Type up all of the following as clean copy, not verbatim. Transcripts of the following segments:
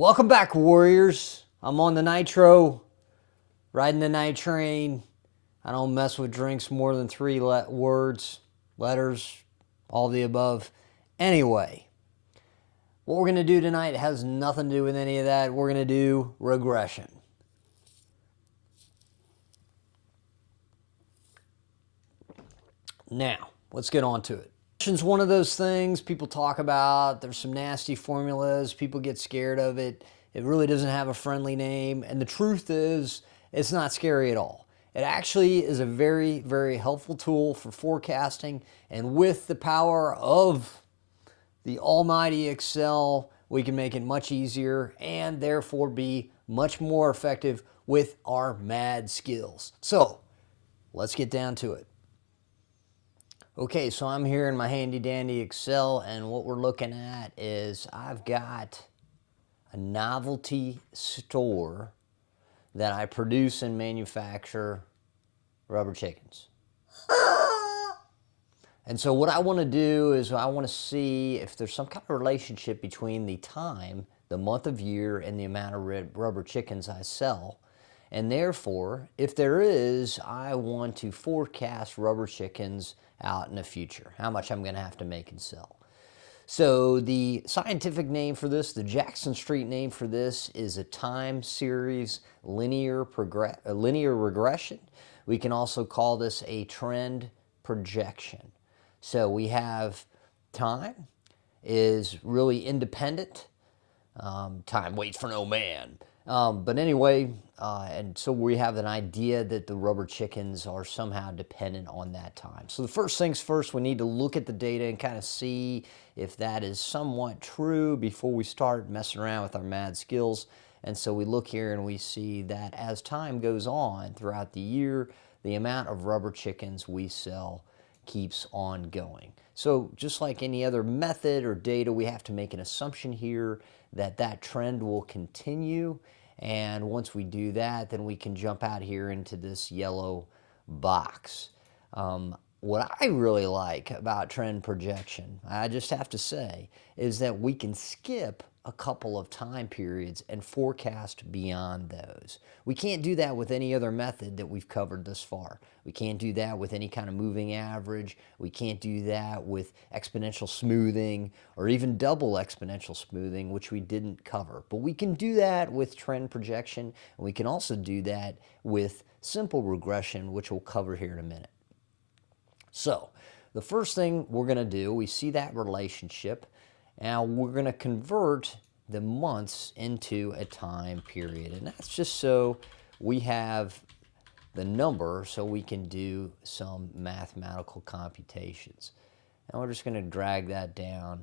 Welcome back, Warriors. I'm on the Nitro, riding the night train. I don't mess with drinks more than three words, letters, all the above. Anyway, what we're going to do tonight has nothing to do with any of that. We're going to do regression. Now, let's get on to it. Regression's one of those things people talk about. There's some nasty formulas. People get scared of it. It really doesn't have a friendly name. And the truth is, it's not scary at all. It actually is a very, very helpful tool for forecasting. And with the power of the almighty Excel, we can make it much easier and therefore be much more effective with our mad skills. So, let's get down to it. Okay, so I'm here in my handy dandy Excel, and what we're looking at is I've got a novelty store that I produce and manufacture rubber chickens. And so what I want to do is I want to see if there's some kind of relationship between the time, the month of year, and the amount of rubber chickens I sell. And therefore, if there is, I want to forecast rubber chickens out in the future, how much I'm going to have to make and sell. So the scientific name for this, the Jackson Street name for this, is a time series linear regression. We can also call this a trend projection. So we have time is really independent. Time waits for no man. But anyway, and so we have an idea that the rubber chickens are somehow dependent on that time. So the first things first, we need to look at the data and kind of see if that is somewhat true before we start messing around with our mad skills. And so we look here and we see that as time goes on throughout the year, the amount of rubber chickens we sell keeps on going. So just like any other method or data, we have to make an assumption here that that trend will continue. And once we do that, then we can jump out here into this yellow box. What I really like about trend projection, I just have to say, is that we can skip a couple of time periods and forecast beyond those. We can't do that with any other method that we've covered thus far. We can't do that with any kind of moving average. We can't do that with exponential smoothing or even double exponential smoothing, which we didn't cover. But we can do that with trend projection, and we can also do that with simple regression, which we'll cover here in a minute. So the first thing we're going to do, we see that relationship. Now we're going to convert the months into a time period, and that's just so we have the number so we can do some mathematical computations. And we're just going to drag that down,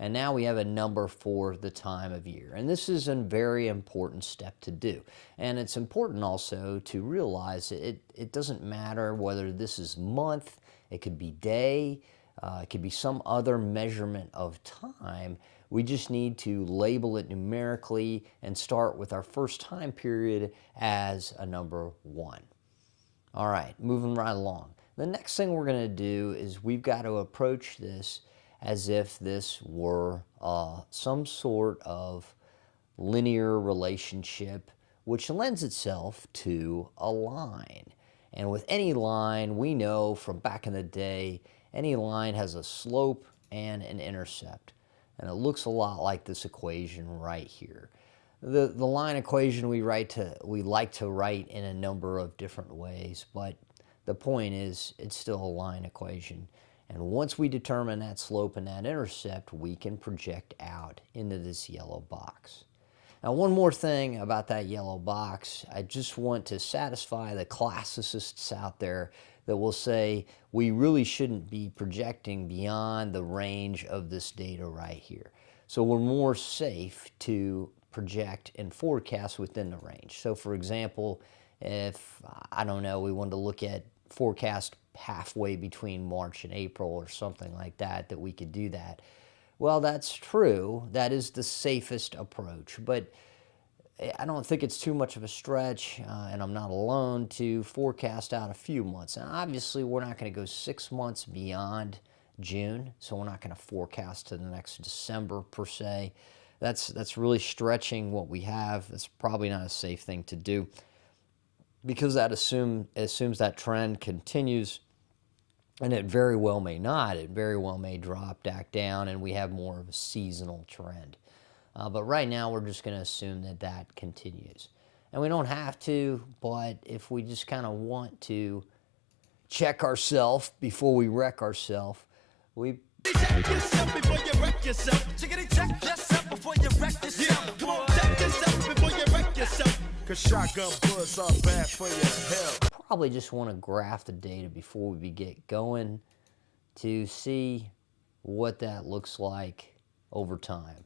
and now we have a number for the time of year. And this is a very important step to do. And it's important also to realize it doesn't matter whether this is month, it could be day, it could be some other measurement of time. We just need to label it numerically and start with our first time period as a number 1. All right, moving right along. The next thing we're going to do is we've got to approach this as if this were some sort of linear relationship, which lends itself to a line. And with any line, we know from back in the day, any line has a slope and an intercept. And it looks a lot like this equation right here. The line equation we like to write in a number of different ways, but the point is it's still a line equation. And once we determine that slope and that intercept, we can project out into this yellow box. Now, one more thing about that yellow box, I just want to satisfy the classicists out there that will say we really shouldn't be projecting beyond the range of this data right here. So we're more safe to project and forecast within the range. So for example, if, I don't know, we wanted to look at forecast halfway between March and April or something like that, that we could do that. Well, that's true. That is the safest approach. But I don't think it's too much of a stretch, and I'm not alone, to forecast out a few months. And obviously, we're not going to go 6 months beyond June, so we're not going to forecast to the next December per se. That's really stretching what we have. That's probably not a safe thing to do because that assumes that trend continues, and it very well may not. It very well may drop back down, and we have more of a seasonal trend. But right now, we're just going to assume that that continues. And we don't have to, but if we just kind of want to check ourselves before we wreck ourselves, we check yourself before you wreck yourself. Check yourself before you wreck yourself. Come on, check yourself before you wreck yourself. Cause shotgun bullets are bad for your health. Probably just want to graph the data before we get going to see what that looks like over time.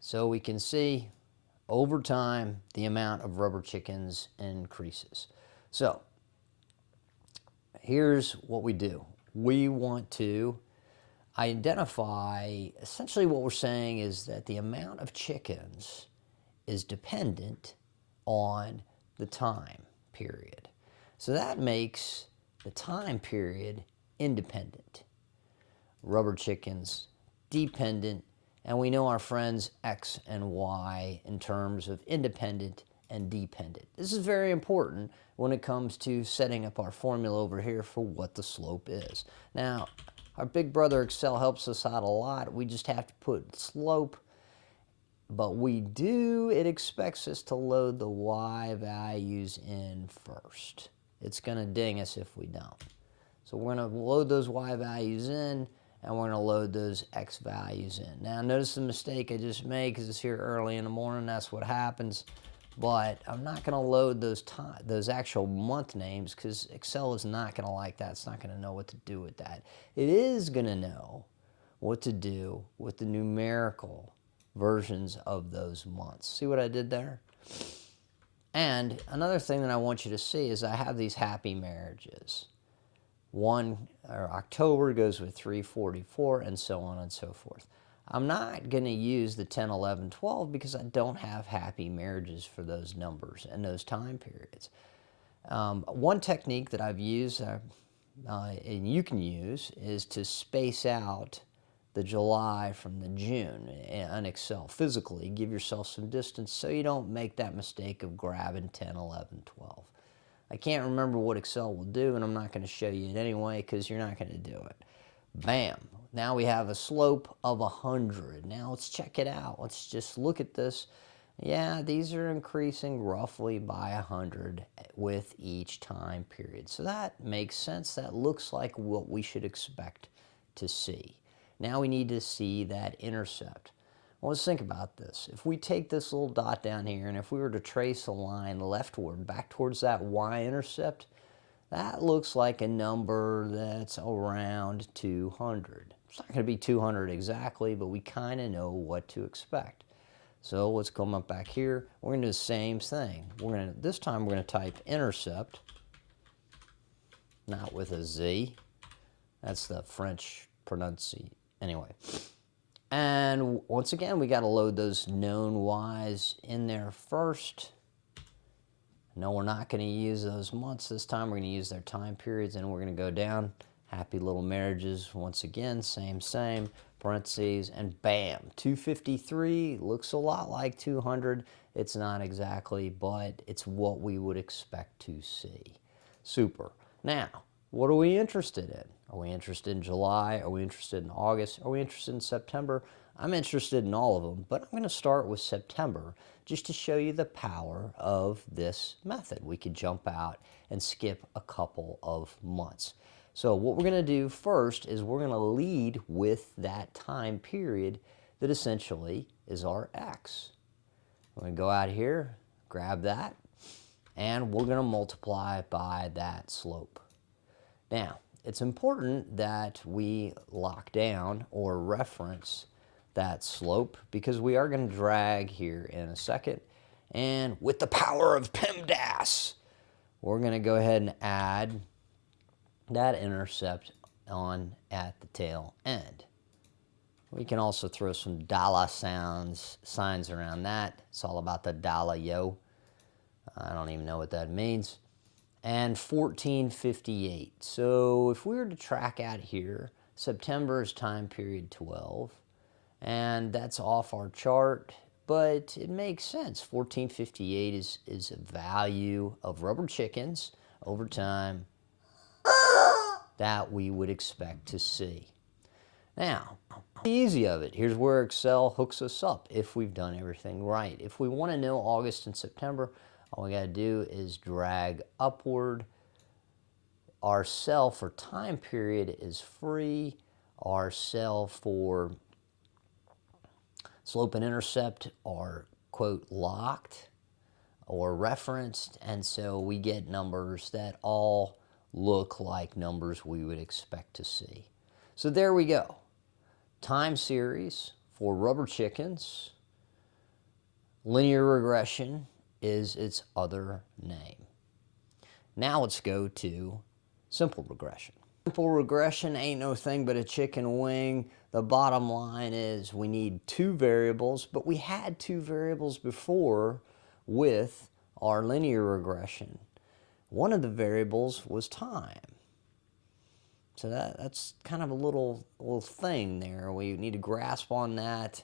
So we can see over time the amount of rubber chickens increases. So here's what we do. We want to identify, essentially what we're saying is that the amount of chickens is dependent on the time period. So that makes the time period independent. Rubber chickens dependent, and we know our friends X and Y in terms of independent and dependent. This is very important when it comes to setting up our formula over here for what the slope is. Now, our big brother Excel helps us out a lot. We just have to put slope, but it expects us to load the Y values in first. It's going to ding us if we don't. So we're going to load those Y values in, and we're going to load those X values in. Now, notice the mistake I just made because it's here early in the morning. That's what happens. But I'm not going to load those actual month names because Excel is not going to like that. It's not going to know what to do with that. It is going to know what to do with the numerical versions of those months. See what I did there? And another thing that I want you to see is I have these happy marriages. October goes with 344 and so on and so forth. I'm not going to use the 10, 11, 12 because I don't have happy marriages for those numbers and those time periods. One technique that I've used and you can use is to space out the July from the June on Excel physically. Give yourself some distance so you don't make that mistake of grabbing 10, 11, 12. I can't remember what Excel will do, and I'm not going to show you it anyway because you're not going to do it. Bam. Now we have a slope of 100. Now let's check it out. Let's just look at this. Yeah, these are increasing roughly by 100 with each time period. So that makes sense. That looks like what we should expect to see. Now we need to see that intercept. Well, let's think about this. If we take this little dot down here, and if we were to trace a line leftward back towards that y-intercept, that looks like a number that's around 200. It's not going to be 200 exactly, but we kind of know what to expect. So let's come up back here. We're going to do the same thing. This time we're going to type intercept, not with a Z. That's the French pronunciation. Anyway. And once again, we got to load those known Y's in there first. No, we're not going to use those months this time. We're going to use their time periods, and we're going to go down. Happy little marriages, once again, same, parentheses, and bam, 253 looks a lot like 200. It's not exactly, but it's what we would expect to see. Super. Now, what are we interested in? Are we interested in July? Are we interested in August? Are we interested in September? I'm interested in all of them, but I'm going to start with September just to show you the power of this method. We could jump out and skip a couple of months. So what we're going to do first is we're going to lead with that time period that essentially is our X. We're going to go out here, grab that, and we're going to multiply by that slope. Now, it's important that we lock down or reference that slope because we are going to drag here in a second. And with the power of PEMDAS, we're going to go ahead and add that intercept on at the tail end. We can also throw some dollar signs around that. It's all about the dollar, yo. I don't even know what that means. and 1458. So if we were to track out here, September is time period 12, and that's off our chart, but it makes sense. 1458 is a value of rubber chickens over time that we would expect to see. Now, the easy of it, here's where Excel hooks us up if we've done everything right. If we want to know August and September, all we got to do is drag upward. Our cell for time period is free. Our cell for slope and intercept are, quote, locked or referenced, and so we get numbers that all look like numbers we would expect to see. So there we go. Time series for rubber chickens. Linear regression is its other name. Now let's go to simple regression. Simple regression ain't no thing but a chicken wing. The bottom line is we need two variables, but we had two variables before with our linear regression. One of the variables was time. So that's kind of a little thing there. We need to grasp on that.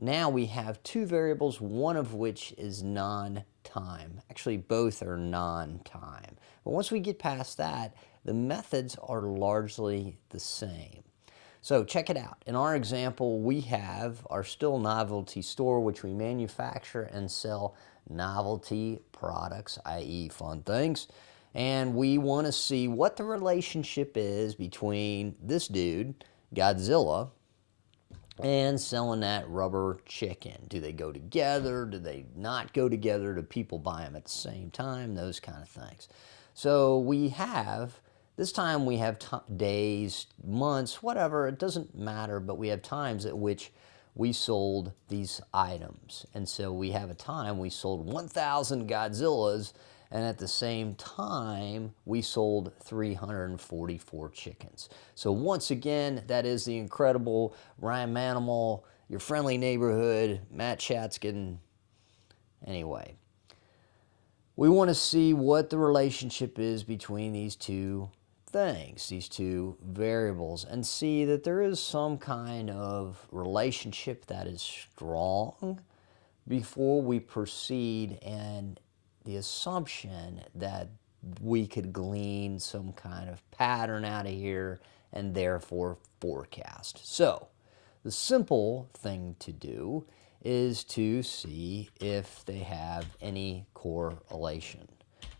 Now we have two variables, one of which is non-time. Actually, both are non-time. But once we get past that, the methods are largely the same. So check it out. In our example, we have our still novelty store, which we manufacture and sell novelty products, i.e. fun things. And we want to see what the relationship is between this dude, Godzilla, and selling that rubber chicken. Do they go together? Do they not go together? Do people buy them at the same time? Those kind of things. So we have, this time we have days, months, whatever, it doesn't matter, but we have times at which we sold these items. And so we have a time we sold 1,000 Godzillas, and at the same time, we sold 344 chickens. So once again, that is the incredible Ryan Manimal, your friendly neighborhood, Matt Chatskin. Anyway, we want to see what the relationship is between these two things, these two variables, and see that there is some kind of relationship that is strong before we proceed, and the assumption that we could glean some kind of pattern out of here and therefore forecast. So the simple thing to do is to see if they have any correlation.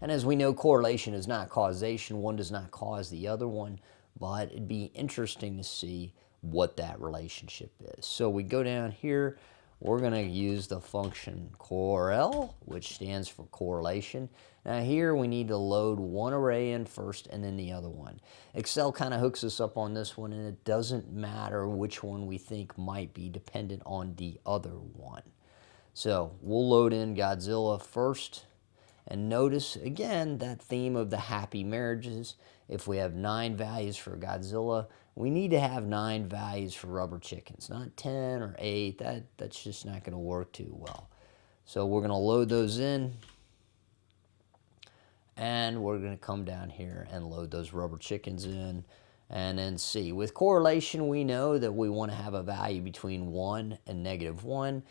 And as we know, correlation is not causation. One does not cause the other one, but it'd be interesting to see what that relationship is. So we go down here. We're going to use the function correl, which stands for correlation. Now here we need to load one array in first and then the other one. Excel kind of hooks us up on this one, and it doesn't matter which one we think might be dependent on the other one. So we'll load in Godzilla first, and notice again that theme of the happy marriages. If we have 9 values for Godzilla, we need to have 9 values for rubber chickens, not 10 or 8. That's just not going to work too well. So we're going to load those in, and we're going to come down here and load those rubber chickens in, and then see. With correlation, we know that we want to have a value between 1 and -1.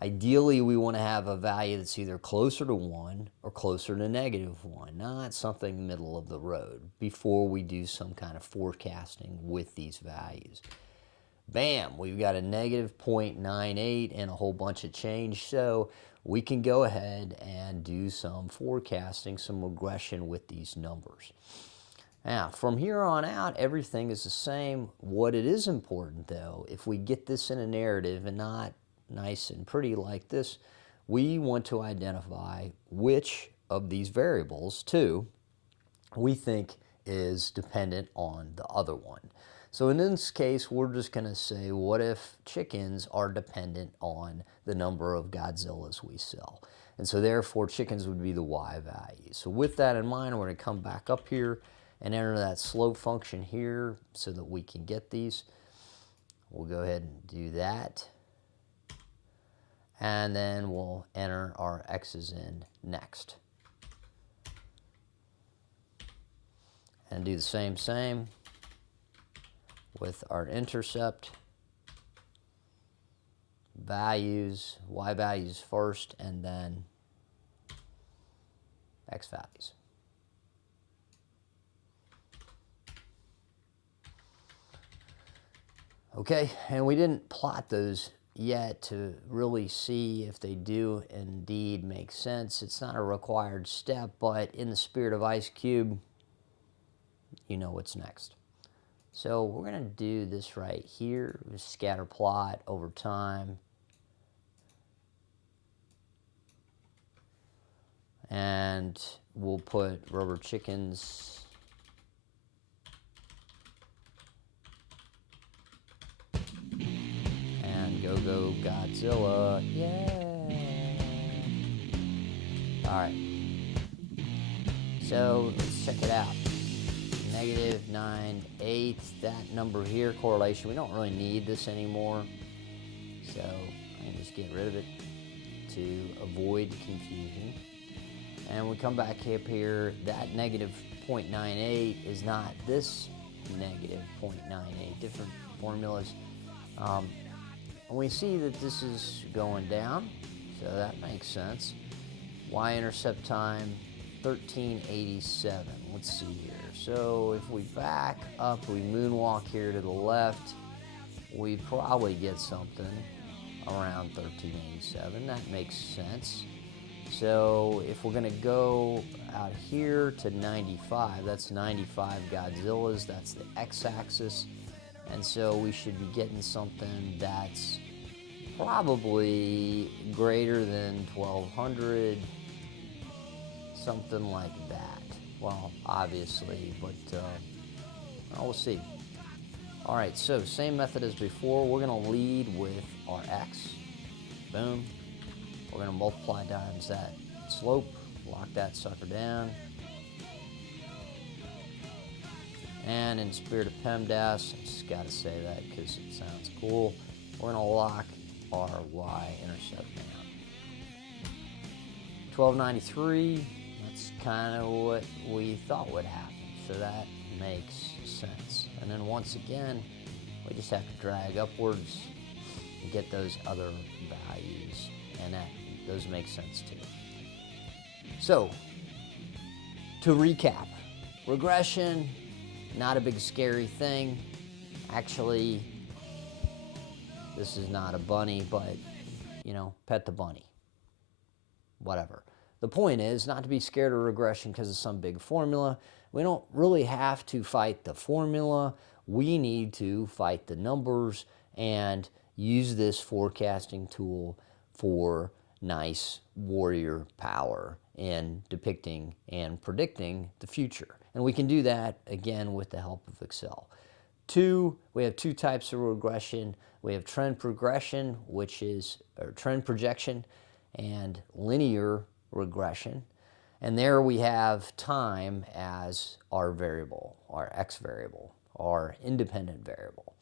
Ideally, we want to have a value that's either closer to 1 or closer to -1, not something middle of the road, before we do some kind of forecasting with these values. Bam, we've got a -0.98 and a whole bunch of change, so we can go ahead and do some forecasting, some regression with these numbers. Now, from here on out, everything is the same. What it is important, though, if we get this in a narrative and not nice and pretty like this, we want to identify which of these variables, too, we think is dependent on the other one. So in this case, we're just going to say, what if chickens are dependent on the number of Godzillas we sell? And so therefore, chickens would be the Y value. So with that in mind, we're going to come back up here and enter that slope function here so that we can get these. We'll go ahead and do that. And then we'll enter our x's in next. And do the same with our intercept values, y values first, and then x values. Okay, and we didn't plot those yet to really see if they do indeed make sense. It's not a required step, but in the spirit of Ice Cube, you know what's next. So we're going to do this right here, scatter plot over time. And we'll put rubber chickens and go Godzilla. Yeah. All right. So let's check it out. -9/8, that number here, correlation. We don't really need this anymore, so I can just get rid of it to avoid confusion. And we come back up here, that -0.98 is not this -0.98, different formulas. And we see that this is going down, so that makes sense. Y-intercept time, 1387. Let's see here. So if we back up, we moonwalk here to the left, we probably get something around 1387. That makes sense. So if we're going to go out here to 95, that's 95 Godzillas, that's the x-axis. And so we should be getting something that's probably greater than 1200, something like that. Well, obviously, but we'll see. All right, so same method as before. We're going to lead with our x. Boom. We're going to multiply times that slope, lock that sucker down. And in spirit of PEMDAS, I just got to say that because it sounds cool, we're going to lock our y-intercept down. 1293, that's kind of what we thought would happen, so that makes sense. And then once again, we just have to drag upwards to get those other values, and those make sense too. So, to recap, regression, not a big scary thing. Actually, this is not a bunny, but, you know, pet the bunny. Whatever. The point is not to be scared of regression because of some big formula. We don't really have to fight the formula. We need to fight the numbers and use this forecasting tool for nice warrior power in depicting and predicting the future. And we can do that, again, with the help of Excel. We have two types of regression. We have trend progression, which is trend projection, and linear regression. And there we have time as our variable, our x variable, our independent variable.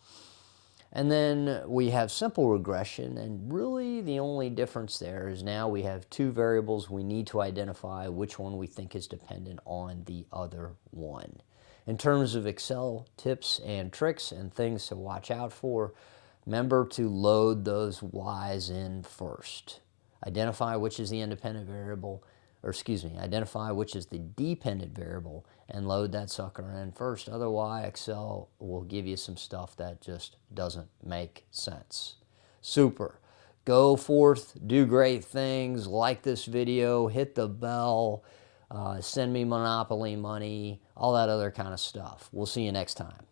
And then we have simple regression, and really the only difference there is now we have two variables. We need to identify which one we think is dependent on the other one. In terms of Excel tips and tricks and things to watch out for, remember to load those y's in first. Identify which is the independent variable, identify which is the dependent variable and load that sucker in first. Otherwise, Excel will give you some stuff that just doesn't make sense. Super. Go forth, do great things, like this video, hit the bell, send me Monopoly money, all that other kind of stuff. We'll see you next time.